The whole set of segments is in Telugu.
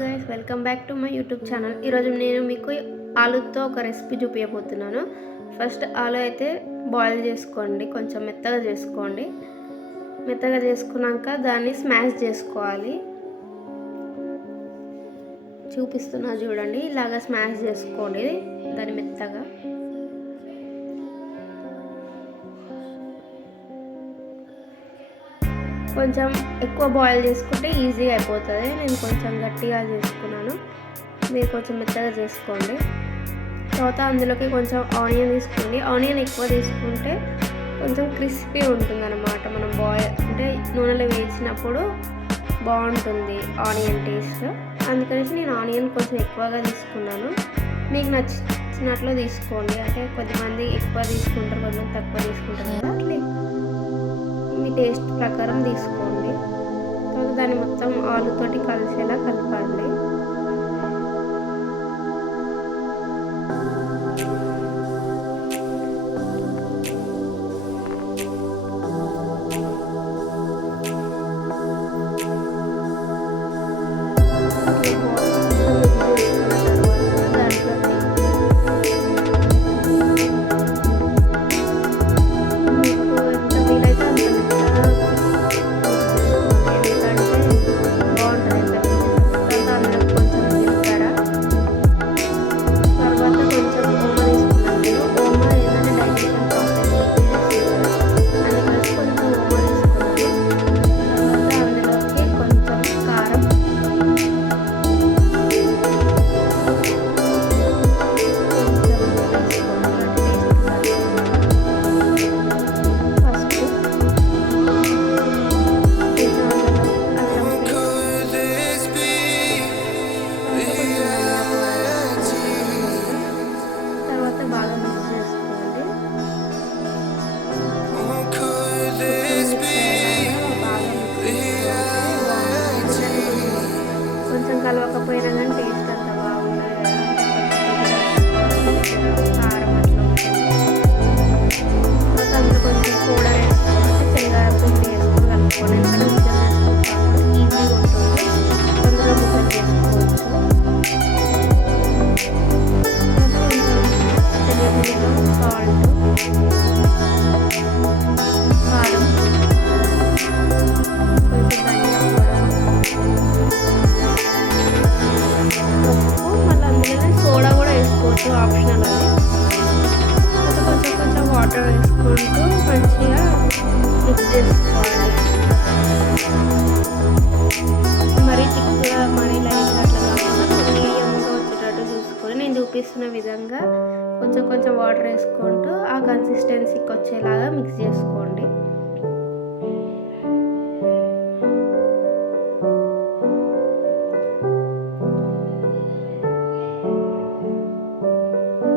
Guys, welcome back to my YouTube channel. ఈరోజు నేను మీకు ఆలుతో ఒక రెసిపీ చూపించబోతున్నాను. ఫస్ట్ ఆలు అయితే బాయిల్ చేసుకోండి, కొంచెం మెత్తగా చేసుకోండి. మెత్తగా చేసుకున్నాక దాన్ని స్మాష్ చేసుకోవాలి. చూపిస్తున్నా చూడండి, ఇలాగా స్మాష్ చేసుకోండి దాన్ని మెత్తగా. కొంచెం ఎక్కువ బాయిల్ చేసుకుంటే ఈజీగా అయిపోతుంది. నేను కొంచెం గట్టిగా చేసుకున్నాను, మీరు కొంచెం మెత్తగా చేసుకోండి. తర్వాత అందులోకి కొంచెం ఆనియన్ తీసుకోండి. ఆనియన్ ఎక్కువ తీసుకుంటే కొంచెం క్రిస్పీ ఉంటుంది అన్నమాట. మనం బాయిల్ అంటే నూనెలో వేసినప్పుడు బాగుంటుంది ఆనియన్ టేస్ట్. అందుకనేసి నేను ఆనియన్ కొంచెం ఎక్కువగా తీసుకున్నాను. మీకు నచ్చినట్లు తీసుకోండి. అంటే కొంతమంది ఎక్కువ తీసుకుంటారు, కొంతమంది తక్కువ తీసుకుంటారు కదా, అట్లే మీ టేస్ట్ ప్రకారం తీసుకోండి. తర్వాత దాన్ని మొత్తం ఆలుతోటి కలిసేలా కలపండి. కొంచెం కలవకపోయినా కానీ టేస్ట్ అంత బాగుంటుంది కదా. కారం అట్లా అందులో కొంచెం సోడా వేసుకోవాలి, శనగపిండి వేసుకొని కలుపుకోండి. ఎందుకంటే ముద్దలు వేసుకుంటాము, ఈజీగా ఉంటుంది, తొందరగా ముద్దలు చేసుకోవచ్చు. శనగపిండిలో సాల్ట్, కారం, కొంచెం ధనియా ఉప్పు, మళ్ళీ అందులోనే సోడా కూడా వేసుకోవచ్చు, ఆప్షనల్ అది. కొంచెం కొంచెం వాటర్ వేసుకుంటూ మంచిగా మిక్స్ చేసుకోవాలి. మరీ థిక్గా మరీ లైట్గా అట్లా కాకుండా మీడియంగా వచ్చేటట్టు చూసుకొని నేను చూపిస్తున్న విధంగా కొంచెం కొంచెం వాటర్ వేసుకుంటూ ఆ కన్సిస్టెన్సీకి వచ్చేలాగా మిక్స్ చేసుకోండి.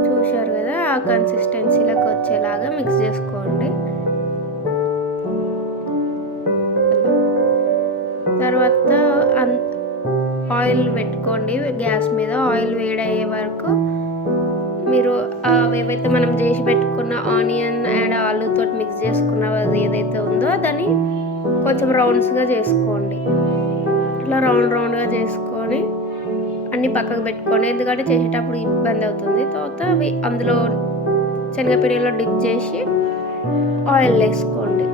చూశారు కదా, ఆ కన్సిస్టెన్సీలోకి వచ్చేలాగా మిక్స్ చేసుకోండి. తర్వాత ఆయిల్ పెట్టుకోండి గ్యాస్ మీద. ఆయిల్ వేడయ్యే వరకు మీరు ఏవైతే మనం చేసి పెట్టుకున్న ఆనియన్ అండ్ ఆలుతో మిక్స్ చేసుకున్నది ఏదైతే ఉందో దాన్ని కొంచెం రౌండ్స్గా చేసుకోండి. ఇట్లా రౌండ్గా చేసుకొని అన్నీ పక్కకు పెట్టుకోండి, ఎందుకంటే చేసేటప్పుడు ఇబ్బంది అవుతుంది. తర్వాత అవి అందులో శనగపిండిలో డిప్ చేసి ఆయిల్ వేసుకోండి.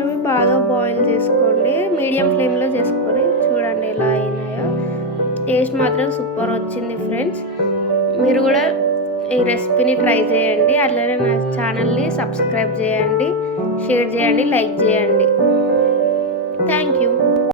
అవి బాగా బాయిల్ చేసుకోండి, మీడియం ఫ్లేమ్లో చేసుకొని చూడండి ఎలా అయినాయో. టేస్ట్ మాత్రం సూపర్ వచ్చింది ఫ్రెండ్స్. మీరు కూడా ఈ రెసిపీని ట్రై చేయండి. అట్లనే నా ఛానల్ని సబ్స్క్రైబ్ చేయండి, షేర్ చేయండి, లైక్ చేయండి. Thank you.